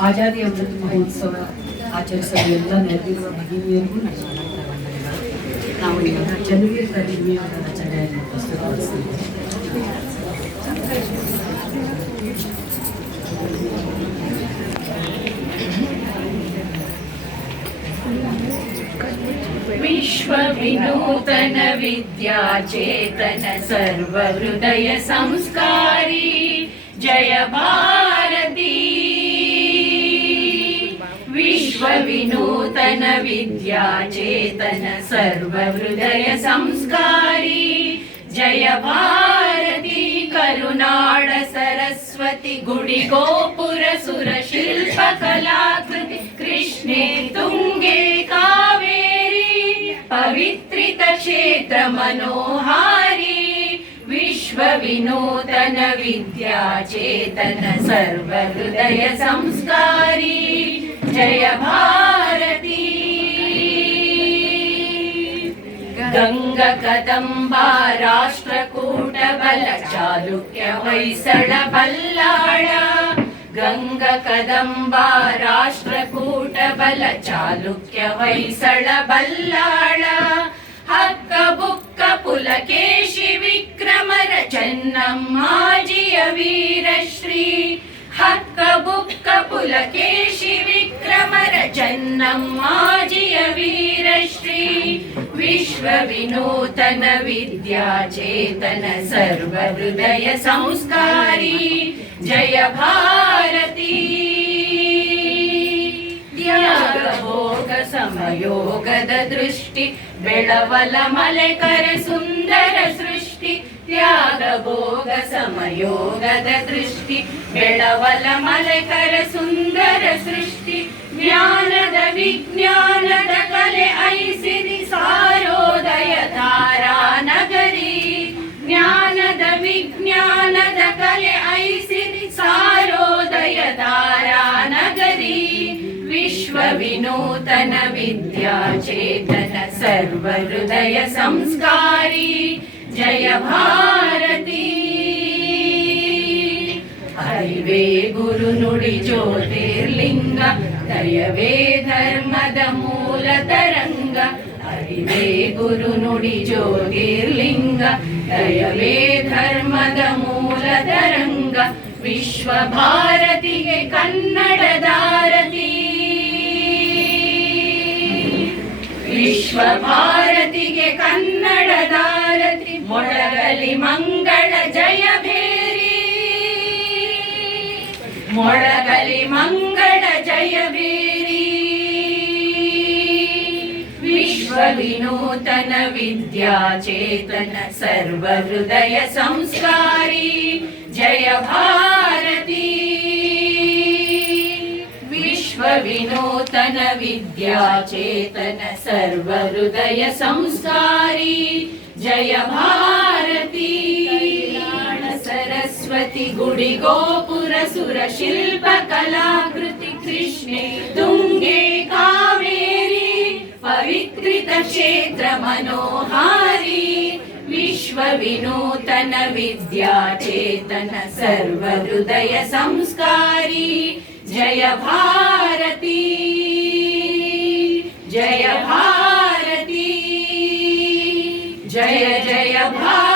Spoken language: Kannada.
ಆಜಾದಿ ಅಮೃತ ಮಹೋತ್ಸವ ಆಚರಿಸಲು ಎಲ್ಲ ನೆರೆದಿರುವ ಭಗಿನಿಯರಿಗೂ ನನ್ನ ಅನಂತ ವಂದನೆಗಳು ನಾವು ಇವಾಗ ಚಂದ್ರವೀರ್ ಪ್ರತಿಮೆಯವರ ರಚನೆಯನ್ನು ಪ್ರಸ್ತುತಪಡಿಸ್ತೀವಿ विश्वविनूतन विद्याचेतन सर्वहृदय संस्कारी जय भारती विद्या चेतन सर्वहृदय संस्कारी। जय भारती करुणाड शिल्प कलाकृति कृष्णे तुंगे कावेरी। पवित्रित क्षेत्र मनोहारी। विश्व विनोतन विद्या चेतन सर्वहृदय संस्कारी। जय भारती ಗಂಗಕದಂಬಾ ರಾಷ್ಟ್ರಕೂಟಬಲ ಚಾಲುಕ್ಯ ಹೊಯ್ಸಳ ಬಲ್ಲಾಳ, ಗಂಗಕದಂಬಾ ರಾಷ್ಟ್ರಕೂಟಬಲ ಚಾಲುಕ್ಯ ಹೊಯ್ಸಳ ಬಲ್ಲಾಳ ಹಕ್ಕ ಬುಕ್ಕ ಪುಲಕೇಶಿ ವಿಕ್ರಮರ ಚೆನ್ನಮ್ಮಾಜಿಯ ವೀರಶ್ರೀ ಹಕ್ಕ ಬುಕ್ಕ ಪುಲಕೇಶಿ ವಿಕ್ರಮರ ಚೆನ್ನಮ್ಮಾಜಿಯ ವೀರಶ್ರೀ विश्वविनूतन विद्या चेतन सर्वहृदय संस्कारी जय भारती। द्या भोग समयोगदृष्टि विलवलमलकर सुन्दर सृष्टि ತ್ಯಾಗ, ಭೋಗ, ಸಮಯೋಗದ ದೃಷ್ಟಿ ಬೆಳವಲ, ಮಲಕರ, ಸುಂದರ ಸೃಷ್ಟಿ, ಜ್ಞಾನದ, ವಿಜ್ಞಾನದ ಕಲೆ ಐಸಿರಿ, ಸಾರೋದಯ ತಾರಾ ನಗರಿ. ಜ್ಞಾನದ, ವಿಜ್ಞಾನದ ಕಲೆ ಐಸಿರಿ, ಸಾರೋದಯ ತಾರಾ ನಗರಿ. ವಿಶ್ವ ವಿನೂತನ ವಿದ್ಯಾಚೇತನ ಸರ್ವ ಹೃದಯ ಸಂಸ್ಕಾರಿ. జయ భారతి హరివే గురు నుడి జ్యోతిర్లింగ దయవే ధర్మద మూల తరంగ హరివే గురు నుడి జ్యోతిర్లింగ దయవೇ ಧರ್ಮದ ಮೂಲ ತರಂಗ ವಿಶ್ವ ಭಾರತಿಗೆ ಕನ್ನಡ ಧಾರತಿ ವಿಶ್ವ ಭಾರತಿ ಮಂಗಳ ಜಯ ಭೇರಿ. ಮೊಳಗಲಿ ಮಂಗಳ ಜಯ ಭೇರಿ. ವಿಶ್ವ ವಿನೂತನ ವಿದ್ಯಾಚೇತನ ಸರ್ವಹೃದಯ ಸಂಸ್ಕಾರಿ. ಜಯ ಭಾರತಿ. ವಿಶ್ವ ವಿನೂತನ ವಿದ್ಯಾಚೇತನ ಸರ್ವಹೃದಯ ಸಂಸ್ಕಾರಿ. ಜಯ ಭಾರತಿ. गुड़ी गोपुर सुर शिल्प कलाकृति कृष्णे तुंगे कावेरी, पवित्रितक्षेत्रमनोहारी विश्वविनूतनविद्याचेतन सर्वहृदयसंस्कारी जय भारती जय भारती, जय जय भारती।